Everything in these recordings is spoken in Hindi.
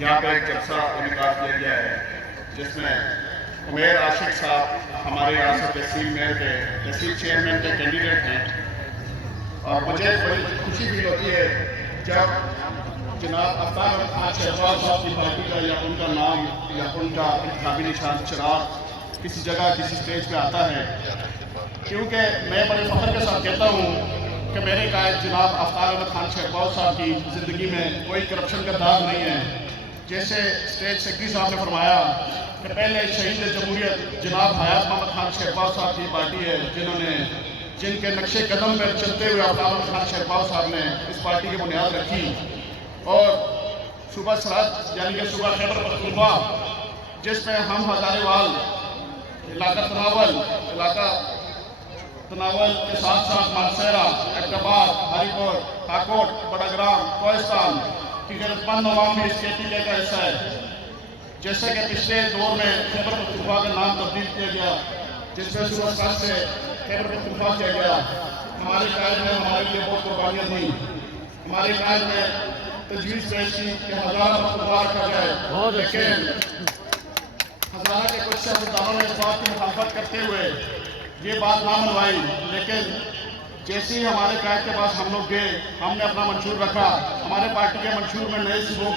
यहाँ पे एक जलसा इनका किया गया है जिसमें उमैर आशिक साहब हमारे यहाँ से तहसील मेयर के तहसील चेयरमैन के कैंडिडेट हैं। और मुझे बड़ी खुशी फील होती है जब जनाब अफ्ताब अहमद खान शहबाज साहब की पार्टी का या उनका नाम या उनका इंतखाबी निशान चिराग किसी जगह किसी स्टेज पे आता है, क्योंकि मैं बड़े फख्र के साथ कहता हूँ कि मेरे कायद जनाब अफ्ताब अहमद खान शहबाज साहब की ज़िंदगी में कोई करप्शन का दाग नहीं है। जैसे स्टेट सेक्रेटरी साहब ने फरमाया कि पहले शहीद जमहूरियत जनाब हयात मोहम्मद खान शहबाज साहब की पार्टी है, जिनके नक्शे कदम में चलते हुए अफ्ताब अहमद खान शहबाज साहब ने इस पार्टी की बुनियाद रखी। और सूबा सरहद यानी कि सूबा खैबर पख्तूनख्वा जिसमें हम हजारेवाल इलाका तनावल के साथ साथ मानसेरा, एबटाबाद, हरिपुर, हाकोट, बड़ाग्राम, कोहिस्तान की गैरतमंद अवाम भी इस खेती का हिस्सा है। जैसे कि पिछले दौर में खैबर पख्तूनख्वा का नाम तब्दील किया गया, जिसमें सूबा सरहद से खैबर पख्तूनख्वा किया गया। हमारे कायद ने हमारे लिए बहुत कुर्बानियाँ दी। हमारे कायद में तजवीज़ पेश की कि हज़ारा पख्तूनख्वा रखा जाए, लेकिन हज़ारा के कुछ सियासतदानों ने इस बात की मुखालफत करते हुए ये बात ना मनवाई। लेकिन जैसे ही हमारे कायद के पास हम लोग गए, हमने अपना मंशूर रखा। हमारे पार्टी के मंशूर में नए सूबों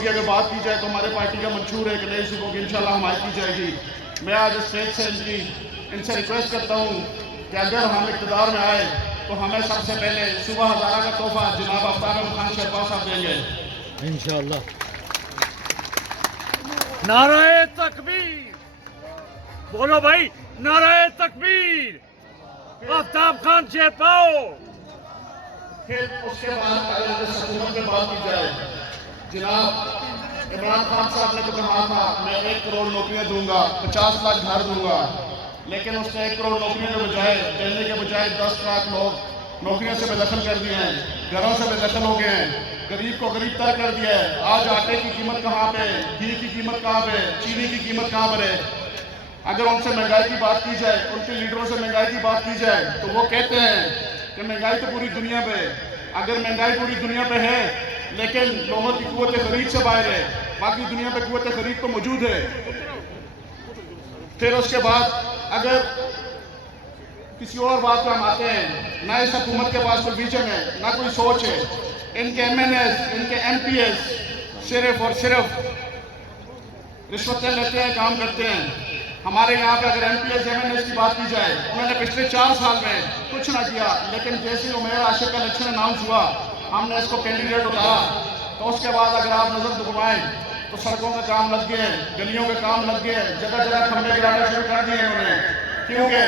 की अगर बात की जाए तो हमारे पार्टी का मंशूर है कि नए सूबों की इंशाल्लाह हमारी की जाएगी। मैं आज स्टेज से इनसे रिक्वेस्ट करता हूँ कि अगर हम इक़्तिदार में आए तो हमें सबसे पहले सूबा हज़ारा का तोहफा जनाब अफ्ताब अहमद खान शहबाज साहब देंगे इंशाअल्लाह। नाराए तकबीर बोलो भाई, नाराए तकबीर। आफ्ताब खान शेर पाओ। फिर उसके बाद अगर हुकूमत में बात की जाए, जनाब इमरान खान साहब ने तो कहा था मैं 1 करोड़ नौकरियां दूंगा, 50 लाख घर दूंगा, लेकिन उसने 1 करोड़ नौकरियों के बजाय देने के बजाय 10 लाख लोग नौकरियों से बेदखल कर दिए हैं, घरों से बेदखल हो गए हैं, गरीब को गरीब तर कर दिया है। आज आटे की कीमत कहाँ पे, घी की कीमत कहाँ पे, चीनी की कीमत कहाँ पर है। अगर उनसे महंगाई की बात की जाए, उनके लीडरों से महंगाई की बात की जाए तो वो कहते हैं कि महंगाई तो पूरी दुनिया पे है। अगर महंगाई पूरी दुनिया पे है लेकिन लोगों की कुव्वत खरीद से बाहर है, बाकी दुनिया पे कुव्वत खरीद तो मौजूद है। फिर उसके बाद अगर किसी और बात पर हम आते हैं, ना इस हुकूमत के पास कोई विजन है, ना कोई सोच है। इनके MNS, इनके MPS सिर्फ और सिर्फ रिश्वतें लेते हैं, काम करते हैं। हमारे यहाँ पे अगर MPS MNS की बात की जाए, उन्होंने पिछले 4 साल में कुछ ना किया, लेकिन जैसे उमैर आशिक का इलेक्शन अनाउंस हुआ, हमने इसको कैंडिडेट उतारा, तो उसके बाद अगर आप नजर दुखवाएं तो सड़कों का काम लग गए, गलियों के काम लग गए, जगह जगह खंभे गिराने शुरू कर दिए इन्होंने, क्योंकि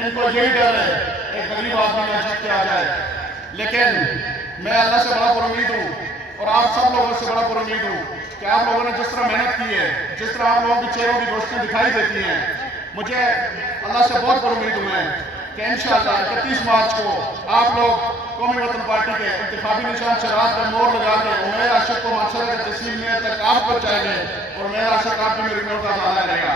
इनको यही डर है एक गरीब आदमी ना जीत के आ जाए। लेकिन मैं अल्लाह से बड़ा पुरुमीद हूँ और आप सब लोगों से बड़ा पुरुमीद हूँ कि आप लोगों ने जिस तरह मेहनत की है, जिस तरह आप लोगों की चेहरों की रोशनी दिखाई देती है, मुझे अल्लाह से बहुत उम्मीद है कि इंशाअल्लाह 31 मार्च को आप लोग कौमी वतन पार्टी के इंतखाबी निशान चिराग पर मोहर लगा के उमैर आशिक को मानसरा के तहसील में तक आप पहुँचाएंगे और उमैर आशिक आप भी मेरी मोहर का सहारा रहेगा।